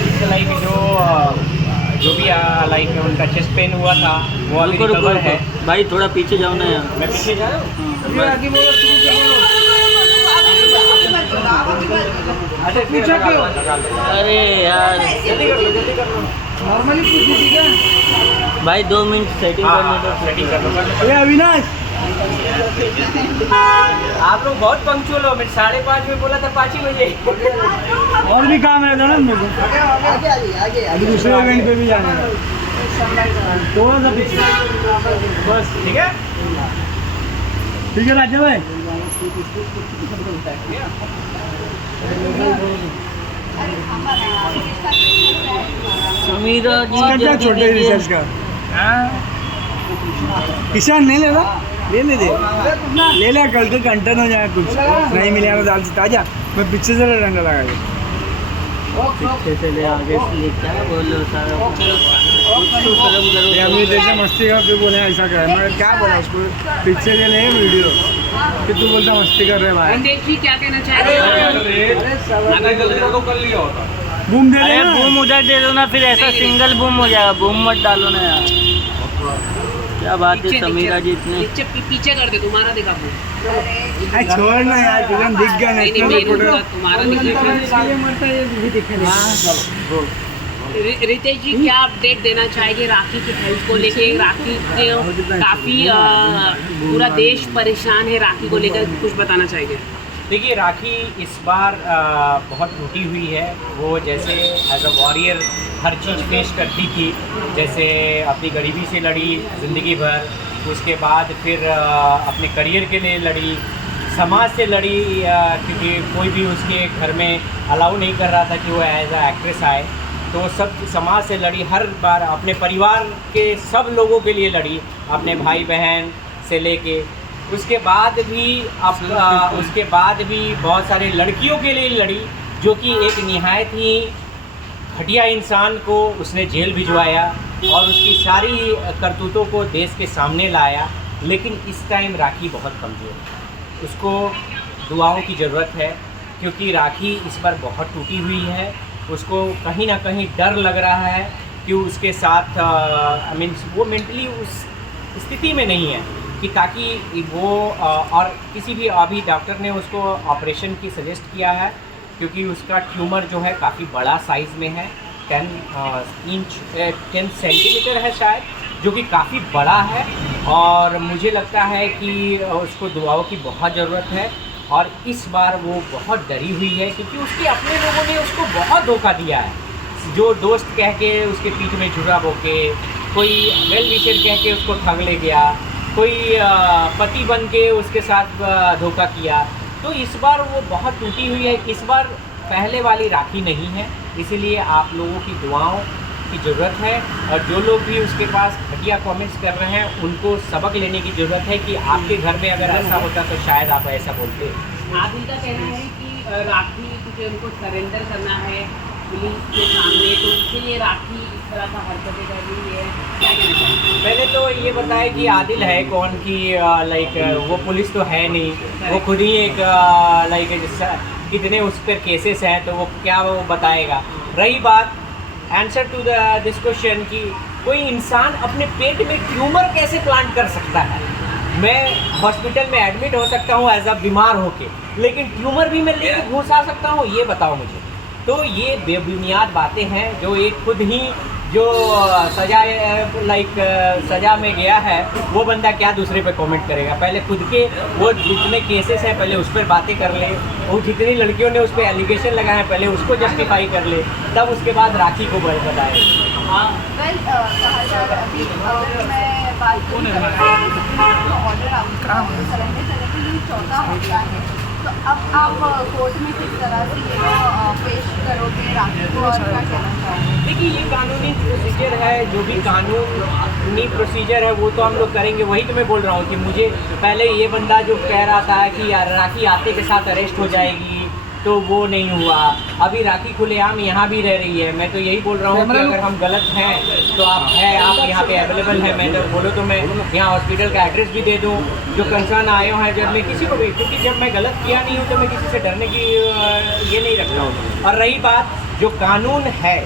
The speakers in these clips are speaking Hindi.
इसका लाइक जो भी लाइक उनका चेस्ट पेन हुआ था वो अभी रिकवर है। भाई थोड़ा पीछे जाओ ना यार। मैं पीछे जा रहा हूँ। अच्छा पूछा क्यों? अरे यार जल्दी कर लो जल्दी कर लो। नॉर्मली पूछी थी क्या? भाई 2 मिनट सेटिंग करने दो। सेटिंग कर लो। अरे अविनाश आप लोग बहुत पंक्चुअल हो। मैं 5:30 में बोला था 5 ही बजे। और भी काम है ना मेरे को। अभी दूसरे इवेंट पे भी जाना है। थोड़ा सा पीछे बस ठीक है। ठीक है राजा भाई। समीरा जी इसका क्या जल्दी छोटे कीजिए। रिसर्च का किसान नहीं ले रहा? ले ले दे ले ले, कल के कंटेंट हो जाएगा। कुछ नहीं मिलेगा तो दाल से ताजा। मैं पीछे से डंडा लगा के पीछे से ले आगे से ले, क्या बोलो सारा कुछ तो शर्म करो। अभी जैसे मस्ती का फिर बोले ऐसा कर। मैं क्या बोला उसको पीछे ले ले वीडियो कि तू बोलता मस्ती कर रहे भाई। देखिए क्या कहना चाह रहे हो। बूम दे अरे रहे बूम उधर दे दो ना, फिर ऐसा सिंगल बूम हो जाएगा। बूम मत डालो ना यार। क्या बात है समीरा जी इतने पीछे कर दे, तुम्हारा दिखा दो। छोड़ ना यार, तुझे दिख गया नहीं नहीं मेरा तुम्हारा रितेश जी क्या अपडेट देना चाहेंगे राखी के हेल्थ को लेके? राखी के काफ़ी पूरा देश परेशान है राखी को लेकर, कुछ बताना चाहेंगे? देखिए राखी इस बार बहुत टूटी हुई है। वो जैसे एज अ वॉरियर हर चीज़ फेस करती थी। जैसे अपनी गरीबी से लड़ी ज़िंदगी भर, उसके बाद फिर अपने करियर के लिए लड़ी, समाज से लड़ी क्योंकि कोई भी उसके घर में अलाउ नहीं कर रहा था कि वो एज अ एक्ट्रेस आए। तो सब समाज से लड़ी, हर बार अपने परिवार के सब लोगों के लिए लड़ी, अपने भाई बहन से लेके। उसके बाद भी बहुत सारे लड़कियों के लिए लड़ी, जो कि एक निहायत ही घटिया इंसान को उसने जेल भिजवाया और उसकी सारी करतूतों को देश के सामने लाया। लेकिन इस टाइम राखी बहुत कमज़ोर है, उसको दुआओं की ज़रूरत है क्योंकि राखी इस बार बहुत टूटी हुई है। उसको कहीं ना कहीं डर लग रहा है कि उसके साथ वो मेंटली उस स्थिति में नहीं है कि ताकि वो और किसी भी अभी डॉक्टर ने उसको ऑपरेशन की सजेस्ट किया है क्योंकि उसका ट्यूमर जो है काफ़ी बड़ा साइज़ में है। 10 सेंटीमीटर है शायद, जो कि काफ़ी बड़ा है। और मुझे लगता है कि उसको दुआओं की बहुत ज़रूरत है। और इस बार वो बहुत डरी हुई है क्योंकि उसके अपने लोगों ने उसको बहुत धोखा दिया है। जो दोस्त कह के उसके पीठ में झुरा बोके, कोई वेल विशर कह के उसको ठग ले गया, कोई पति बन के उसके साथ धोखा किया। तो इस बार वो बहुत टूटी हुई है। इस बार पहले वाली राखी नहीं है, इसीलिए आप लोगों की दुआओं की ज़रूरत है। और जो लोग भी उसके पास घटिया कमेंट्स कर रहे हैं उनको सबक लेने की ज़रूरत है कि आपके घर में अगर ऐसा होता तो शायद आप ऐसा बोलते। आदिल का कहना है कि राखी क्योंकि उनको सरेंडर करना है पुलिस के सामने, तो इसीलिए राखी इस तरह का हरकतें कर रही है। क्या कहना चाहिए? मैंने तो ये बताया कि आदिल है कौन कि लाइक वो पुलिस तो है नहीं, वो खुद ही एक लाइक कितने उस पर केसेस हैं तो वो क्या वो बताएगा। रही बात आंसर टू दिस क्वेश्चन कि कोई इंसान अपने पेट में ट्यूमर कैसे प्लांट कर सकता है? मैं हॉस्पिटल में एडमिट हो सकता हूँ एज अ बीमार होके, लेकिन ट्यूमर भी मैं लेके घुस आ सकता हूँ? ये बताओ मुझे। तो ये बेबुनियाद बातें हैं जो एक खुद ही जो सजा में गया है वो बंदा क्या दूसरे पे कमेंट करेगा? पहले खुद के वो जितने केसेस हैं पहले उस पर बातें कर ले, वो जितनी लड़कियों ने उस पर एलिगेशन लगाए हैं पहले उसको जस्टिफाई कर ले, तब उसके बाद राखी को बताए। हाँ तो अब आप कोर्ट में किस तरह से पेश करोगे राखी को और क्या कहना चाहोगे? देखिए ये कानूनी प्रोसीजर है, जो भी कानूनी प्रोसीजर है वो तो हम लोग करेंगे। वही तो मैं बोल रहा हूँ कि मुझे पहले ये बंदा जो कह रहा था कि यार राखी आते के साथ अरेस्ट हो जाएगी तो वो नहीं हुआ। अभी राखी खुलेआम यहाँ भी रह रही है। मैं तो यही बोल रहा हूँ कि अगर हम गलत हैं तो आप यहाँ पे अवेलेबल है। मैं तो बोलो तो मैं यहाँ हॉस्पिटल का एड्रेस भी दे दूँ जो कंसर्न आए हैं जब मैं किसी को भी, क्योंकि जब मैं गलत किया नहीं हूँ तो मैं किसी से डरने की ये नहीं रखता हूँ। और रही बात जो कानून है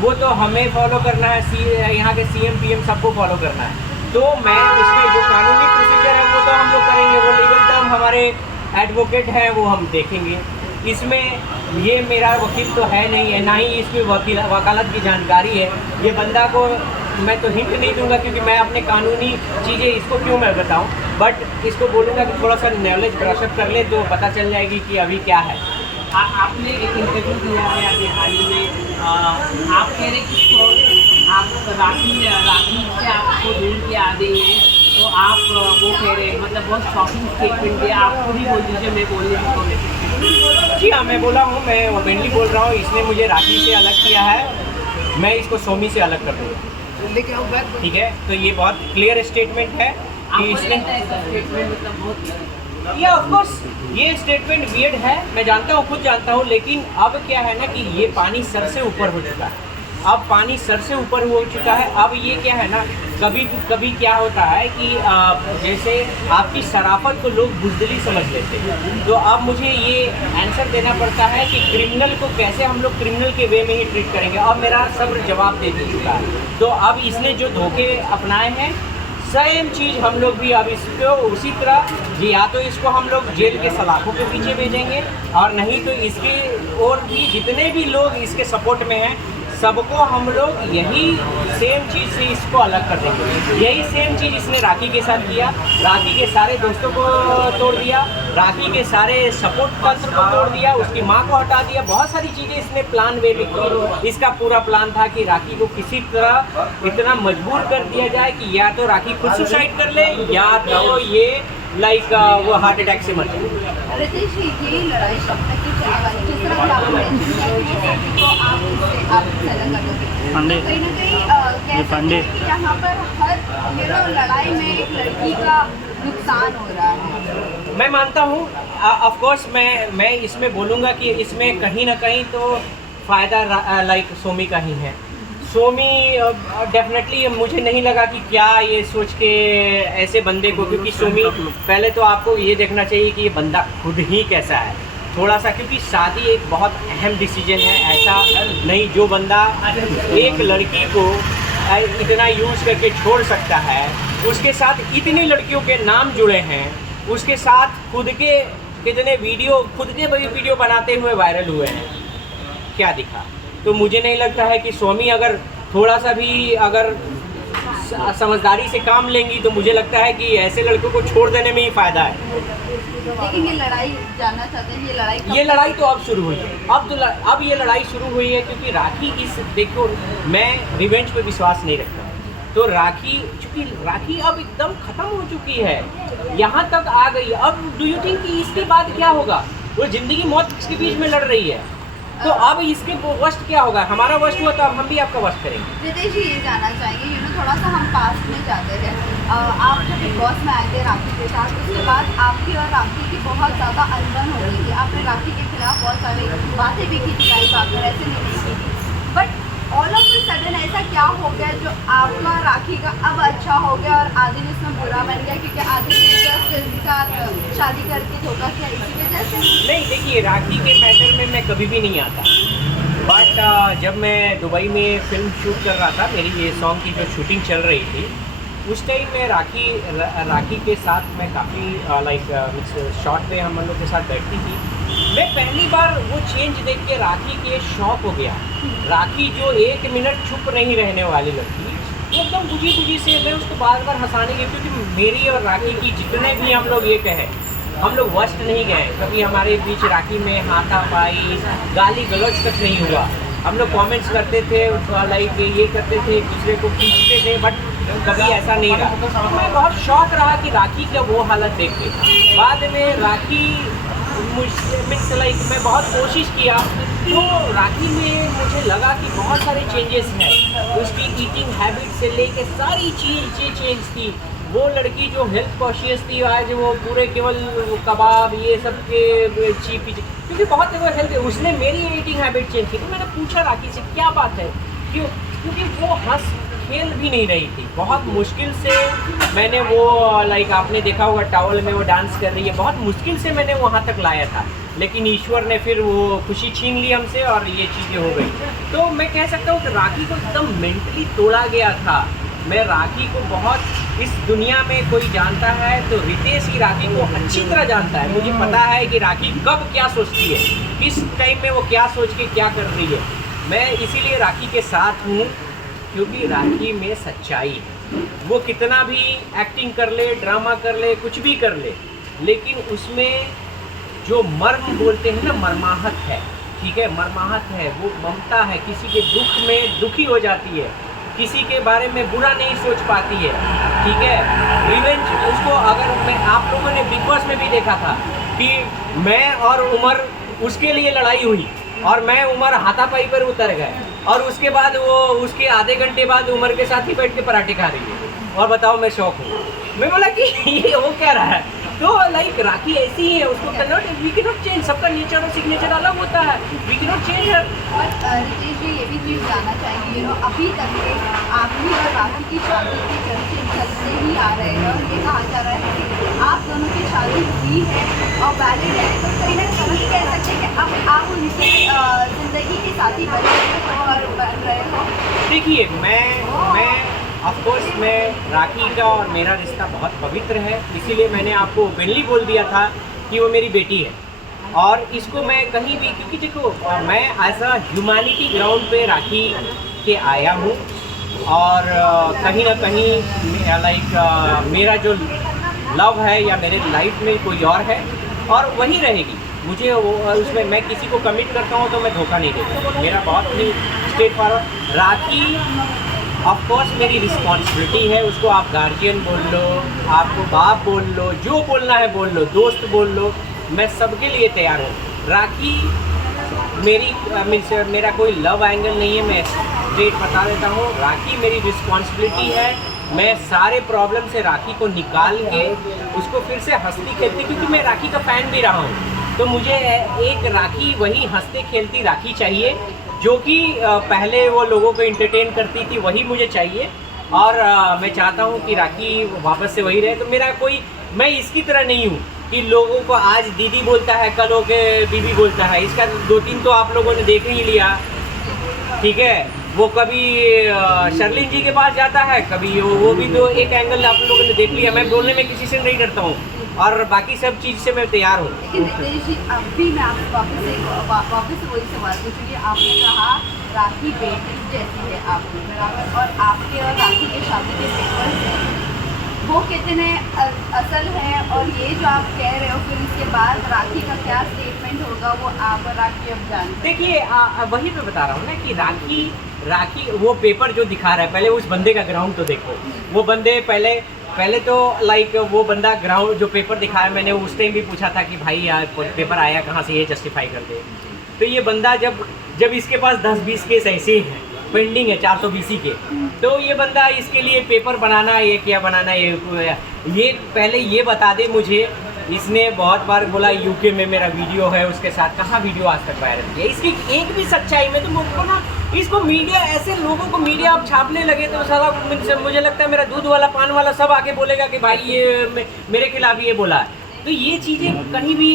वो तो हमें फॉलो करना है, यहाँ के CM PM सबको फॉलो करना है। तो मैं उसमें जो कानूनी प्रोसीजर है वो तो हम लोग करेंगे, वो लीगल टर्म हमारे एडवोकेट हैं वो हम देखेंगे। इसमें ये मेरा वकील तो है नहीं है, ना ही इसकी वकालत की जानकारी है। ये बंदा को मैं तो हिंट नहीं दूंगा क्योंकि मैं अपने कानूनी चीज़ें इसको क्यों मैं बताऊं, बट इसको बोलूँगा कि थोड़ा सा नॉलेज ब्रशअप कर ले तो पता चल जाएगी कि अभी क्या है। आपने एक इंटरव्यू दिया है अभी हाल ही में, आप कह रहे कि आप राखी से आपको दूर के आ गई हैं, तो आप वो कह रहे हैं, मतलब बहुत शॉकिंग स्टेटमेंट दिया। आप खुद ही बोल दीजिए, मैं बोलने की। जी हाँ, मैं बोला हूँ, मैं ओपनली बोल रहा हूँ। इसने मुझे राखी से अलग किया है, मैं इसको सोमी से अलग कर दूँगा, ठीक है। तो ये बहुत क्लियर स्टेटमेंट है कि इसने स्टेटमेंट मतलब बहुत, या ऑफ कोर्स ये स्टेटमेंट वियर्ड है, मैं जानता हूँ, खुद जानता हूँ। लेकिन अब क्या है ना कि ये पानी सर से ऊपर हो चुका है। अब पानी सर से ऊपर हो चुका है। अब ये क्या है ना, कभी क्या होता है कि जैसे आपकी शराफत को लोग बुज़दिली समझ लेते हैं, तो अब मुझे ये आंसर देना पड़ता है कि क्रिमिनल को कैसे हम लोग क्रिमिनल के वे में ही ट्रीट करेंगे। अब मेरा सब्र जवाब दे चुका है। तो अब इसने जो धोखे अपनाए हैं, सेम चीज़ हम लोग भी अब इसको उसी तरह जी, या तो इसको हम लोग जेल के सलाखों के पीछे भेजेंगे, और नहीं तो इसके और भी जितने भी लोग इसके सपोर्ट में हैं सबको हम लोग यही सेम चीज़ से इसको अलग कर देंगे। यही सेम चीज़ इसने राखी के साथ किया, राखी के सारे दोस्तों को तोड़ दिया, राखी के सारे सपोर्ट तंत्र को तोड़ दिया, उसकी माँ को हटा दिया। बहुत सारी चीज़ें इसने प्लान वे में की। इसका पूरा प्लान था कि राखी को किसी तरह इतना मजबूर कर दिया जाए कि या तो राखी खुद सुसाइड कर ले, या तो ये वो हार्ट अटैक से मर जाए। रितेश जी, ये लड़ाई कब तक की चलने वाली है? जिस तरह कि आपने mention किया कि ये सभी को आप अलग कर दोगे, फंडे। कहीं ना कहीं कह सकते हैं कि यहाँ पर हर लड़ाई में एक लड़की का नुकसान हो रहा है। मैं मानता हूँ, ऑफ कोर्स मैं इसमें बोलूँगा कि इसमें कहीं ना कहीं तो फ़ायदा सोमी का ही है। सोमी डेफिनेटली, मुझे नहीं लगा कि क्या ये सोच के ऐसे बंदे को, क्योंकि सोमी पहले तो आपको ये देखना चाहिए कि ये बंदा खुद ही कैसा है थोड़ा सा, क्योंकि शादी एक बहुत अहम डिसीजन है। ऐसा नहीं जो बंदा एक लड़की को इतना यूज़ करके छोड़ सकता है, उसके साथ इतनी लड़कियों के नाम जुड़े हैं, उसके साथ खुद के कितने वीडियो बनाते हुए वायरल हुए हैं, क्या दिखा। तो मुझे नहीं लगता है कि सोमी अगर थोड़ा सा भी अगर समझदारी से काम लेंगी तो मुझे लगता है कि ऐसे लड़कों को छोड़ देने में ही फ़ायदा है। लेकिन ये लड़ाई जानना चाहते हैं, ये लड़ाई तो अब शुरू हुई है। अब ये लड़ाई शुरू हुई है क्योंकि राखी देखो, मैं रिवेंज पे विश्वास नहीं रखता। तो चूँकि राखी अब एकदम ख़त्म हो चुकी है, यहाँ तक आ गई। अब डू यू थिंक कि इसके बाद क्या होगा? वो ज़िंदगी मौत के बीच में लड़ रही है, तो अब इसके वस्ट क्या होगा? हमारा वस्ट हुआ तो अब हम भी आपका वस्ट करेंगे। रितेश जी, ये जानना चाहेंगे, थोड़ा सा हम पास्ट में जाते हैं। आप जब बिग बॉस में आए थे राखी के साथ, उसके बाद आपकी और राखी की बहुत ज़्यादा अनबन हो गई थी। आपने राखी के खिलाफ बहुत सारी बातें भी की थी, कई बातें ऐसे नहीं की थी, but all of a sudden ऐसा क्या हो गया जो आपका राखी का अब अच्छा हो गया और आदिल इसमें बुरा बन गया? क्योंकि आदिल ने जस्ट इसके साथ शादी करके धोखा किया, इसी वजह से। नहीं, देखिए, राखी के मैटर में मैं कभी भी नहीं आता, बट जब मैं दुबई में फिल्म शूट कर रहा था, मेरी ये सॉन्ग की जो शूटिंग चल रही थी, उस टाइम में राखी के साथ मैं काफ़ी शॉट पे हम लोग के साथ बैठती थी। मैं पहली बार वो चेंज देख के राखी के शॉक हो गया। राखी जो 1 मिनट चुप नहीं रहने वाली लड़की, वो एकदम बुझी से मैं उसको बार बार हंसाने की, क्योंकि मेरी और राखी की जितने भी हम लोग ये कहें, हम लोग वस्ट नहीं गए कभी। हमारे बीच राखी में हाथापाई, गाली गलौज तक नहीं हुआ। हम लोग कमेंट्स करते थे, ये करते थे, दूसरे को खींचते थे, बट कभी ऐसा नहीं रहा। तो मैं बहुत शौक रहा कि राखी का वो हालत देख के। बाद में राखी मैं बहुत कोशिश किया, तो राखी में मुझे लगा कि बहुत सारे चेंजेस हैं। उसकी ईटिंग हैबिट से लेके सारी चीज़ें चेंज थी। वो लड़की जो हेल्थ कॉन्शियस थी, आज वो पूरे केवल कबाब ये सब के चीपी, क्योंकि बहुत जगह हेल्थ, उसने मेरी ईटिंग हैबिट चेंज की। तो मैंने पूछा राखी से क्या बात है, क्यों? क्योंकि वो हंस खेल भी नहीं रही थी। बहुत मुश्किल से मैंने वो आपने देखा होगा टॉवल में वो डांस कर रही है, बहुत मुश्किल से मैंने वहाँ तक लाया था। लेकिन ईश्वर ने फिर वो खुशी छीन ली हमसे और ये चीज़ें हो गई। तो मैं कह सकता हूँ कि राखी को एकदम मेंटली तोड़ा गया था। मैं राखी को बहुत, इस दुनिया में कोई जानता है तो रितेश ही राखी को अच्छी तरह जानता है। मुझे पता है कि राखी कब क्या सोचती है, किस टाइम में वो क्या सोच के क्या कर रही है। मैं इसीलिए राखी के साथ हूँ क्योंकि राखी में सच्चाई है। वो कितना भी एक्टिंग कर ले, ड्रामा कर ले, कुछ भी कर ले, लेकिन उसमें जो मर्म बोलते हैं ना, मर्माहत है, ठीक है, मर्माहत है, वो ममता है, किसी के दुख में दुखी हो जाती है, किसी के बारे में बुरा नहीं सोच पाती है, ठीक है। रिवेंज उसको, अगर मैं, आप लोगों ने बिग बॉस में भी देखा था कि मैं और उमर उसके लिए लड़ाई हुई और मैं उमर हाथापाई पर उतर गए और उसके बाद वो उसके आधे घंटे बाद उमर के साथ ही बैठ के पराठे खा रही है और बताओ मैं शौक हूँ। मैं बोला कि ये वो क्या रहा है। तो लाइक राखी ऐसी ही है, उसको convert, we can not change, सबका नेचर और सिग्नेचर अलग होता है, we can not change her. और रितेश जी ये भी चीज़ जानना चाहेंगे, अभी तक के आपकी और राखी की शादी के चर्चे चलते ही आ रहे हैं और ये कहा जा रहा है कि आप दोनों की शादी हुई है और वैलिड है, तो कहीं ना कहीं कह सकते हैं कि अब आप उनसे ज़िंदगी के साथी बन रहे हो। देखिए, मैं ऑफकोर्स मैं राखी का और मेरा रिश्ता बहुत पवित्र है, इसीलिए मैंने आपको ओपनली बोल दिया था कि वो मेरी बेटी है। और इसको मैं कहीं भी, क्योंकि देखो मैं एज अ ह्यूमैनिटी ग्राउंड पे राखी के आया हूँ और कहीं ना कहीं लाइक मेरा जो लव है या मेरे लाइफ में कोई और है और वही रहेगी। मुझे वो उसमें, मैं किसी को कमिट करता हूँ तो मैं धोखा नहीं देता, मेरा बहुत ही स्ट्रेट फॉरवर्ड। राखी ऑफकोर्स मेरी रिस्पॉन्सिबिलिटी है, उसको आप गार्जियन बोल लो, आपको बाप बोल लो, जो बोलना है बोल लो, दोस्त बोल लो, मैं सबके लिए तैयार हूँ। राखी मेरा कोई लव एंगल नहीं है, मैं स्ट्रेट बता देता हूँ। राखी मेरी रिस्पॉन्सिबिलिटी है, मैं सारे प्रॉब्लम से राखी को निकाल के उसको फिर से हंसती खेलती, क्योंकि मैं राखी का फ़ैन भी रहा हूँ, तो मुझे एक राखी, वही हंसते खेलती राखी चाहिए जो कि पहले वो लोगों को एंटरटेन करती थी, वही मुझे चाहिए। और मैं चाहता हूँ कि राखी वापस से वही रहे। तो मेरा कोई, मैं इसकी तरह नहीं हूँ कि लोगों को आज दीदी बोलता है, कल होके बीबी बोलता है। इसका 2-3 तो आप लोगों ने देख ही लिया, ठीक है। वो कभी शर्लिन जी के पास जाता है, कभी वो भी दो एक एंगल आप लोगों ने देख लिया। मैं बोलने में किसी से नहीं डरता हूँ और बाकी सब चीज़ से मैं तैयार हूँ। लेकिन रितेश जी, अभी मैं आपको वापस से वही सवाल पूछूँगी। आपने कहा राखी बेटी जैसी है आपकी, बराबर, और आपके और राखी के शादी के पेपर्स हैं, वो कितने असल है, और ये जो आप कह रहे हो फिर इसके बाद राखी का क्या स्टेटमेंट होगा वो आप और राखी अब जानते। देखिए, वही मैं बता रहा हूँ ना कि राखी वो पेपर जो दिखा रहा है, पहले उस बंदे का ग्राउंड तो देखो। वो बंदे पहले तो लाइक वो बंदा ग्राउंड जो पेपर दिखाया, मैंने उस टाइम भी पूछा था कि भाई यार पेपर आया कहाँ से, ये जस्टिफाई कर दे। तो ये बंदा जब इसके पास 10-20 केस ऐसे हैं पेंडिंग है 420 के, तो ये बंदा इसके लिए पेपर बनाना, ये क्या बनाना, ये पहले ये बता दे मुझे। इसने बहुत बार बोला यूके में मेरा वीडियो है उसके साथ, कहाँ वीडियो आज तक वायरल किया? इसकी एक भी सच्चाई में तो मुझको ना, इसको मीडिया, ऐसे लोगों को मीडिया अब छापने लगे तो सारा मुझे लगता है मेरा दूध वाला पान वाला सब आके बोलेगा कि भाई ये मेरे खिलाफ ये बोला है। तो ये चीज़ें कहीं भी,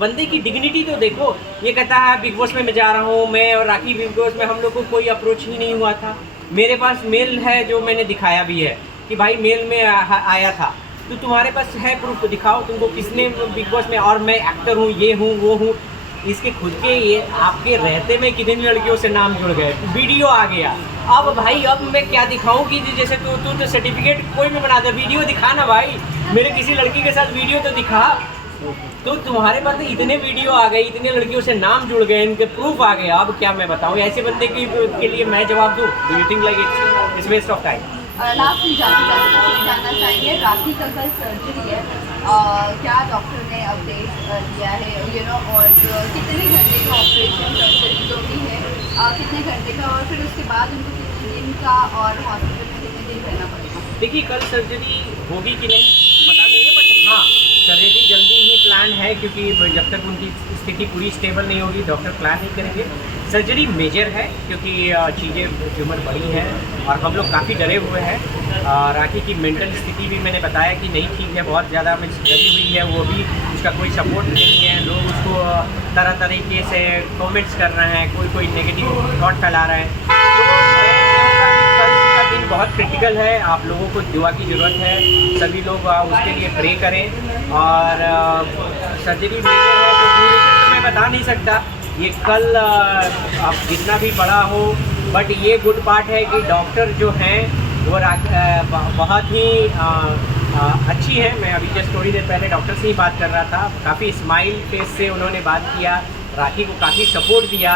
बंदे की डिग्निटी तो देखो। ये कहता है बिग बॉस में मैं जा रहा हूँ, मैं और राखी बिग बॉस में, हम लोग को कोई अप्रोच ही नहीं हुआ था। मेरे पास मेल है जो मैंने दिखाया भी है कि भाई मेल में आया था, तो तुम्हारे पास है प्रूफ तो दिखाओ, तुमको किसने बिग बॉस में, और मैं एक्टर हूँ, ये हूँ वो हूँ। इसके खुद के, ये आपके रहते में कितनी लड़कियों से नाम जुड़ गए, वीडियो आ गया। अब भाई अब मैं क्या दिखाऊं कि जैसे तू तो सर्टिफिकेट कोई भी बना दे, वीडियो दिखा ना भाई, मेरे किसी लड़की के साथ वीडियो तो दिखा। तो तुम्हारे पास इतने वीडियो आ गए, इतने लड़कियों से नाम जुड़ गए, इनके प्रूफ आ गए, अब क्या मैं बताऊं? ऐसे बंदे के लिए मैं जवाब दूं? Do you think like it's waste of time? Last में जानना चाहिए, राखी का कल सर्जरी है, क्या डॉक्टर ने अपडेट दिया है, और कितने घंटे का ऑपरेशन सर्जरी जो भी है, कितने घंटे का, और फिर उसके बाद उनको कितने दिन का और हॉस्पिटल में कितने दिन रहना पड़ेगा? देखिए, कल सर्जरी होगी कि नहीं पता नहीं है, बट हाँ सर्जरी जल्दी ही प्लान है, क्योंकि जब तक उनकी स्थिति पूरी स्टेबल नहीं होगी डॉक्टर प्लान नहीं करेंगे। सर्जरी मेजर है क्योंकि चीज़ें ट्यूमर बड़ी है और हम लोग काफ़ी डरे हुए हैं। राखी की मेंटल स्थिति भी मैंने बताया कि नहीं ठीक है, बहुत ज़्यादा मीन्स डरी हुई है, वो भी उसका कोई सपोर्ट नहीं है, लोग उसको तरह तरीके से कमेंट्स कर रहे हैं, कोई नेगेटिव थॉट फैला रहा है। तो मैं कहूँगा कि कल का दिन बहुत क्रिटिकल है, आप लोगों को दुआ की ज़रूरत है, सभी लोग उसके लिए प्रे करें। और सर्जरी मेजर है तो ड्यूरेशन तो मैं बता नहीं सकता, ये कल आप जितना भी बड़ा हो, बट ये गुड पार्ट है कि डॉक्टर जो हैं वो बहुत ही अच्छी है। मैं अभी जस्ट थोड़ी देर पहले डॉक्टर से ही बात कर रहा था, काफ़ी स्माइल फेस से उन्होंने बात किया, राखी को काफ़ी सपोर्ट दिया,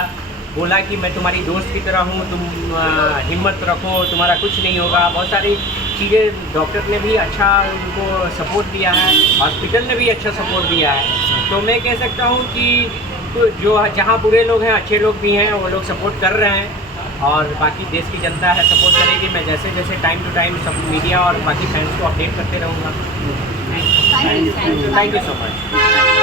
बोला कि मैं तुम्हारी दोस्त की तरह हूँ, तुम हिम्मत रखो, तुम्हारा कुछ नहीं होगा। बहुत सारी चीज़ें डॉक्टर ने भी अच्छा उनको सपोर्ट दिया है, हॉस्पिटल ने भी अच्छा सपोर्ट दिया है। तो मैं कह सकता हूँ कि जो जहाँ बुरे लोग हैं अच्छे लोग भी हैं, वो लोग सपोर्ट कर रहे हैं और बाकी देश की जनता है सपोर्ट करेगी। मैं जैसे जैसे टाइम टू टाइम सब मीडिया और बाकी फैंस को अपडेट करते रहूँगा। Thank you thank you so much.